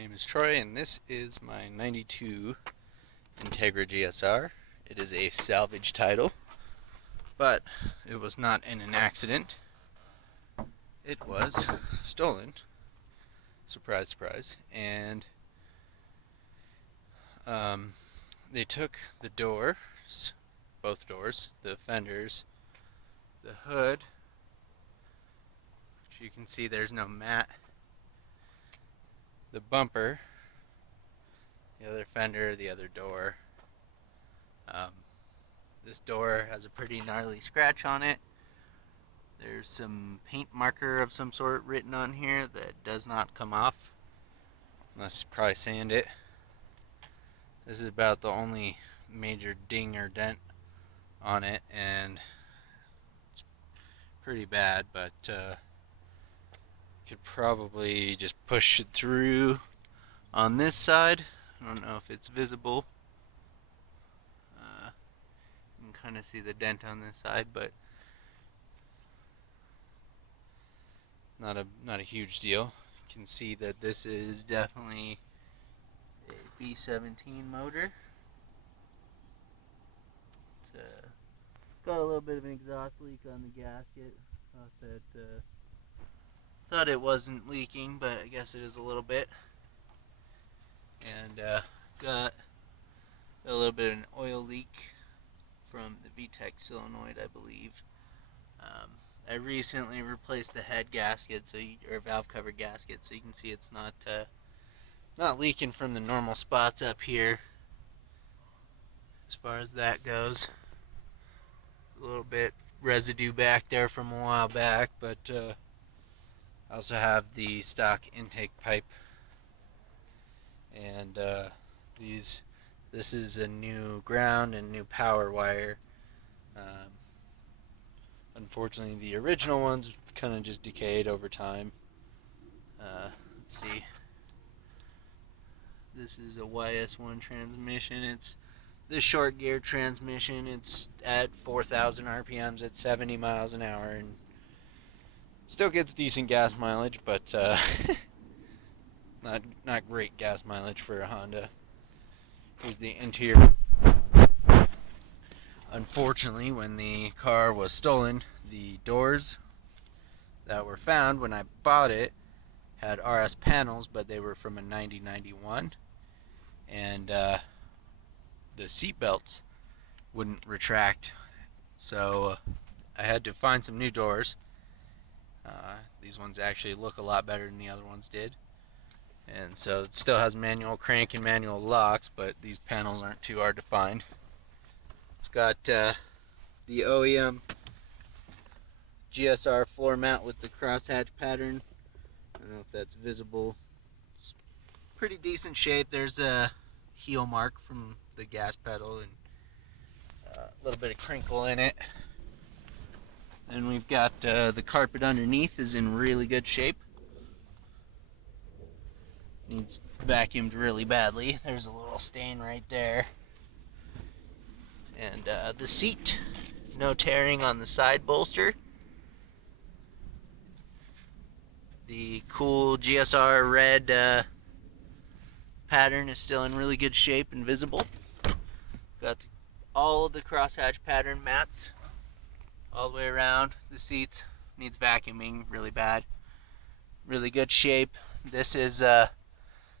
name is Troy, and this is my 92 Integra GSR. It is a salvage title, but it was not in an accident. It was stolen. Surprise, surprise. And they took the doors, both doors, the fenders, the hood, which you can see there's no mat, the bumper, the other fender, the other door. This door has a pretty gnarly scratch on it. There's some paint marker of some sort written on here that does not come off unless you probably sand it. This is about the only major ding or dent on it, and it's pretty bad, but could probably just push it through on this side. I don't know if it's visible. You can kind of see the dent on this side, but not a huge deal. You can see that this is definitely a B17 motor. It's got a little bit of an exhaust leak on the gasket. Thought it wasn't leaking, but I guess it is a little bit. And got a little bit of an oil leak from the VTEC solenoid, I believe. I recently replaced the head gasket, or valve cover gasket, so you can see it's not leaking from the normal spots up here. As far as that goes, a little bit residue back there from a while back, but I also have the stock intake pipe, and this is a new ground and new power wire. Unfortunately, the original ones kind of just decayed over time. Let's see. This is a YS1 transmission. It's the short gear transmission. It's at 4,000 RPMs at 70 miles an hour, and still gets decent gas mileage, but not great gas mileage for a Honda. Here's the interior. Unfortunately, when the car was stolen, the doors that were found when I bought it had RS panels, but they were from a 9091, and the seat belts wouldn't retract, so I had to find some new doors. These ones actually look a lot better than the other ones did, and so it still has manual crank and manual locks, but these panels aren't too hard to find. It's got the OEM GSR floor mat with the crosshatch pattern. I don't know if that's visible. It's pretty decent shape. There's a heel mark from the gas pedal and a little bit of crinkle in it. And we've got the carpet underneath is in really good shape. Needs vacuumed really badly. There's a little stain right there. And the seat, no tearing on the side bolster. The cool GSR red pattern is still in really good shape and visible. Got all of the crosshatch pattern mats all the way around. The seats needs vacuuming really bad. Really good shape. This is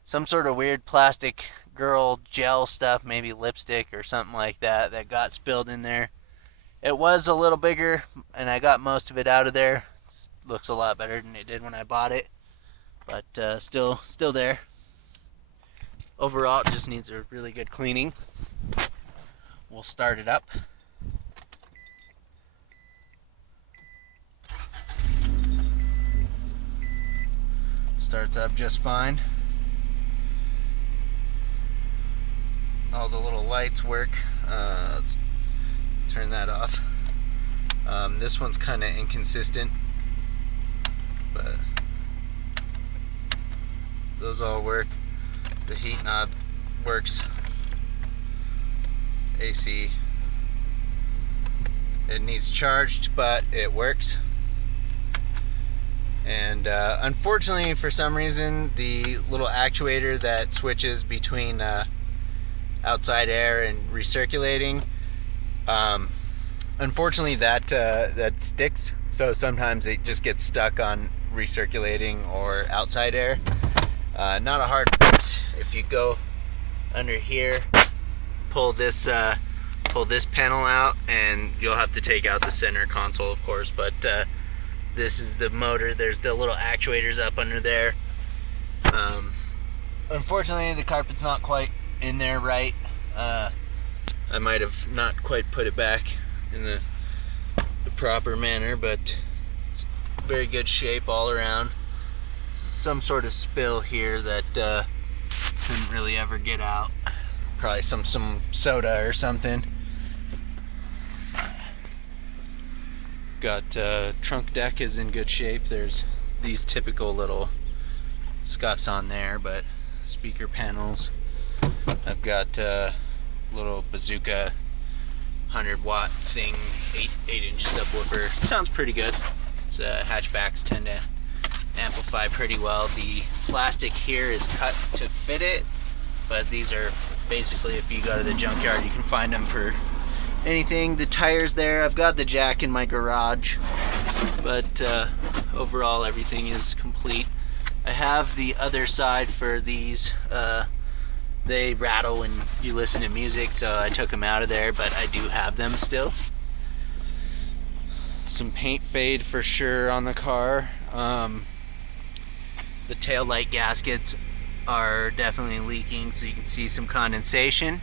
some sort of weird plastic girl gel stuff, maybe lipstick or something like that got spilled in there. It was a little bigger, and I got most of it out of there. It looks a lot better than it did when I bought it, but still there. Overall, it just needs a really good cleaning. We'll start it up. Starts up just fine. All the little lights work. Let's turn that off. This one's kind of inconsistent, but those all work. The heat knob works. AC. It needs charged, but it works. And unfortunately, for some reason, the little actuator that switches between outside air and recirculating, unfortunately that sticks. So sometimes it just gets stuck on recirculating or outside air. Not a hard fix. If you go under here, pull this panel out, and you'll have to take out the center console, of course, but this is the motor. There's the little actuators up under there. Unfortunately, the carpet's not quite in there right. I might have not quite put it back in the proper manner, but it's very good shape all around. Some sort of spill here that couldn't really ever get out. Probably some soda or something. Got trunk deck is in good shape. There's these typical little scuffs on there, but speaker panels. I've got little bazooka 100-watt thing, 8-inch subwoofer. Sounds pretty good. It's hatchbacks tend to amplify pretty well. The plastic here is cut to fit it, but these are basically, if you go to the junkyard, you can find them for anything. The tires there, I've got the jack in my garage, but overall everything is complete. I have the other side for these. They rattle when you listen to music, so I took them out of there, but I do have them still. Some paint fade for sure on the car. The tail light gaskets are definitely leaking, so you can see some condensation.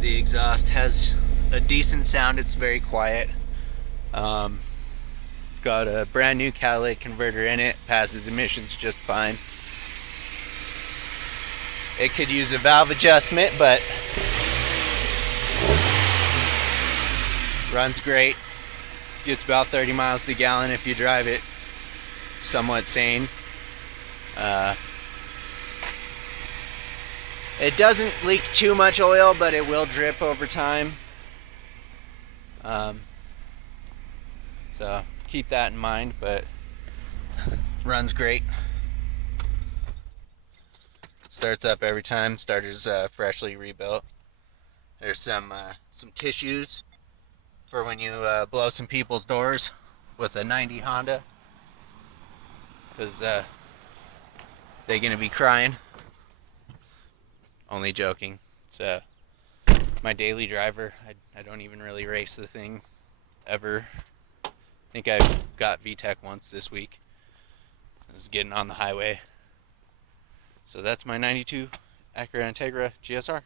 The exhaust has a decent sound. It's very quiet. It's got a brand new catalytic converter in it, passes emissions just fine. It could use a valve adjustment, but runs great. Gets about 30 miles a gallon if you drive it somewhat sane. It doesn't leak too much oil, but it will drip over time. So keep that in mind, but runs great. Starts up every time. Starter's freshly rebuilt. There's some tissues for when you blow some people's doors with a 90 Honda, because they're gonna be crying. Only joking. It's my daily driver. I don't even really race the thing ever. I think I got VTEC once this week. I was getting on the highway. So that's my 92 Acura Integra GSR.